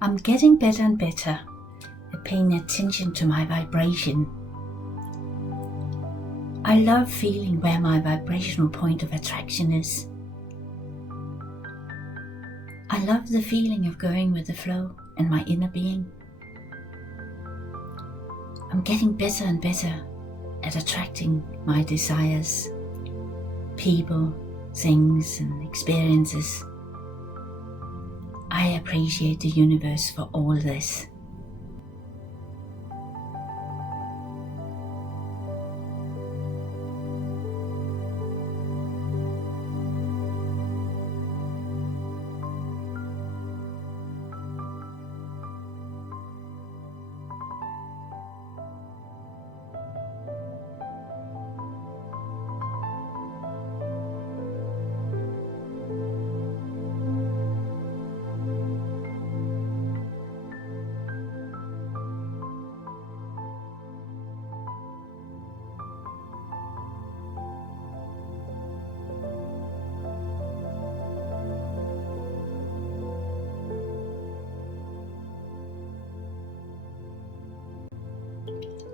I'm getting better and better at paying attention to my vibration. I love feeling where my vibrational point of attraction is. I love the feeling of going with the flow and my inner being. I'm getting better and better at attracting my desires, people, things, and experiences. I appreciate the universe for all this.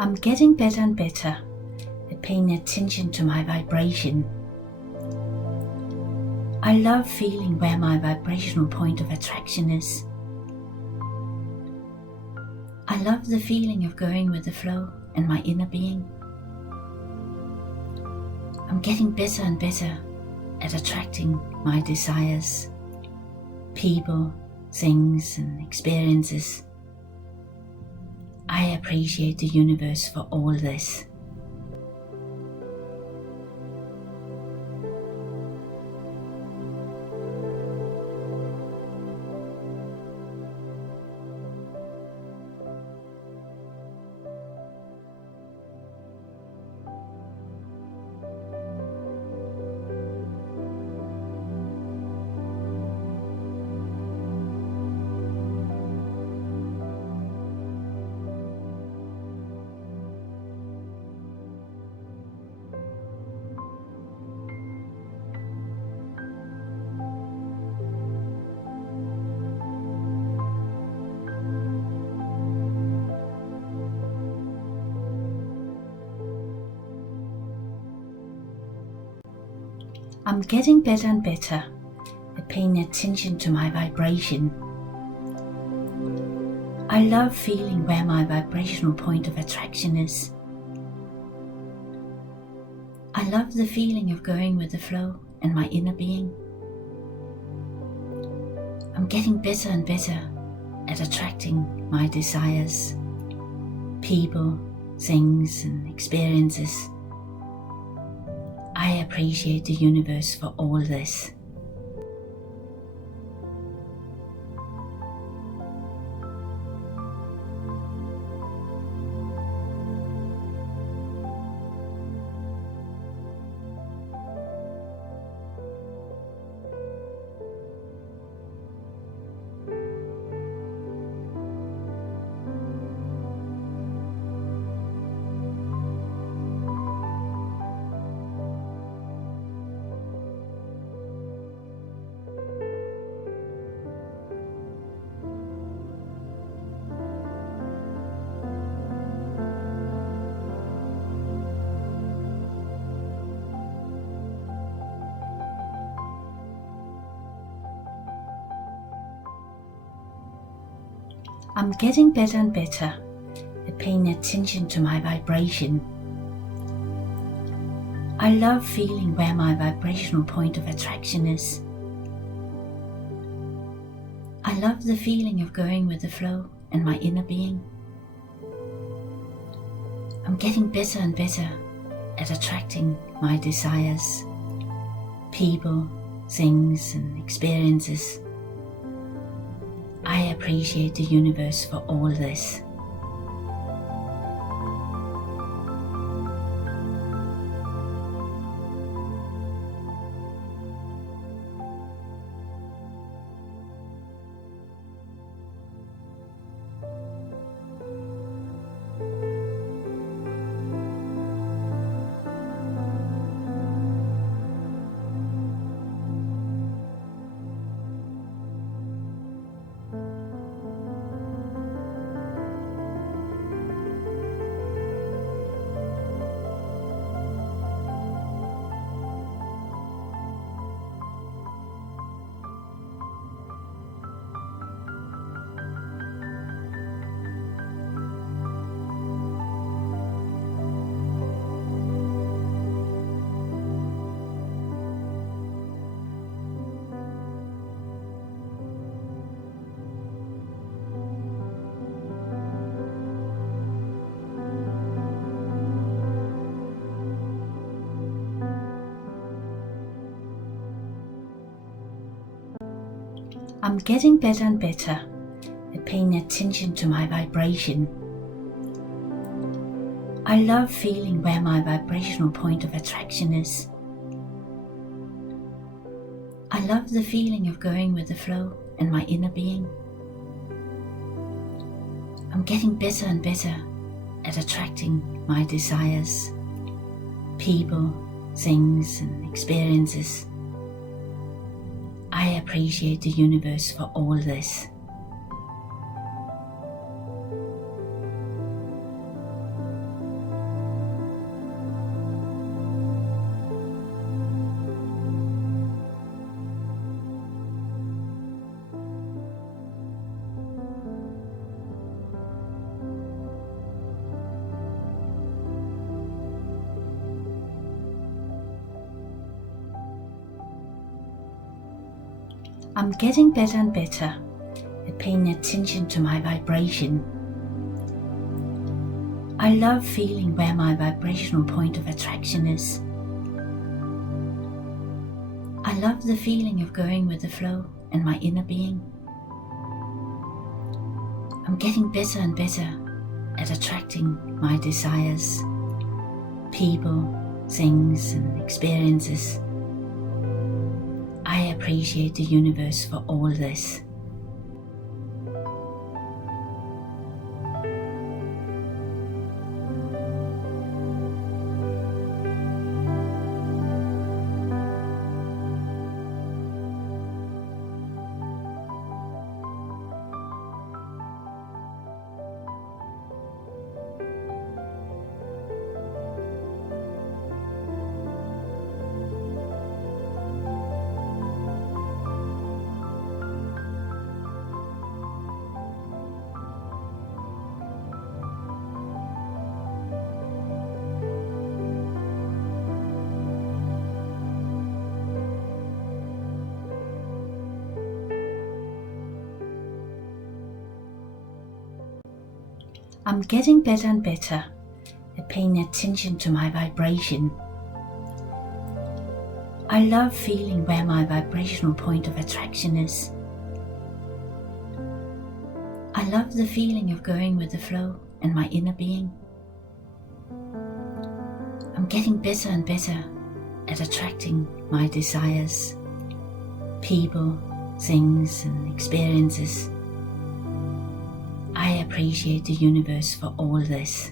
I'm getting better and better at paying attention to my vibration. I love feeling where my vibrational point of attraction is. I love the feeling of going with the flow and my inner being. I'm getting better and better at attracting my desires, people, things, and experiences. I appreciate the universe for all this. I'm getting better and better at paying attention to my vibration. I love feeling where my vibrational point of attraction is. I love the feeling of going with the flow and my inner being. I'm getting better and better at attracting my desires, people, things, and experiences. I appreciate the universe for all this. I'm getting better and better at paying attention to my vibration. I love feeling where my vibrational point of attraction is. I love the feeling of going with the flow and my inner being. I'm getting better and better at attracting my desires, people, things, and experiences. I appreciate the universe for all this. I'm getting better and better at paying attention to my vibration. I love feeling where my vibrational point of attraction is. I love the feeling of going with the flow and my inner being. I'm getting better and better at attracting my desires, people, things, and experiences. I appreciate the universe for all this. I'm getting better and better at paying attention to my vibration. I love feeling where my vibrational point of attraction is. I love the feeling of going with the flow and my inner being. I'm getting better and better at attracting my desires, people, things, and experiences. I appreciate the universe for all this. I'm getting better and better at paying attention to my vibration. I love feeling where my vibrational point of attraction is. I love the feeling of going with the flow and my inner being. I'm getting better and better at attracting my desires, people, things, and experiences. I appreciate the universe for all this.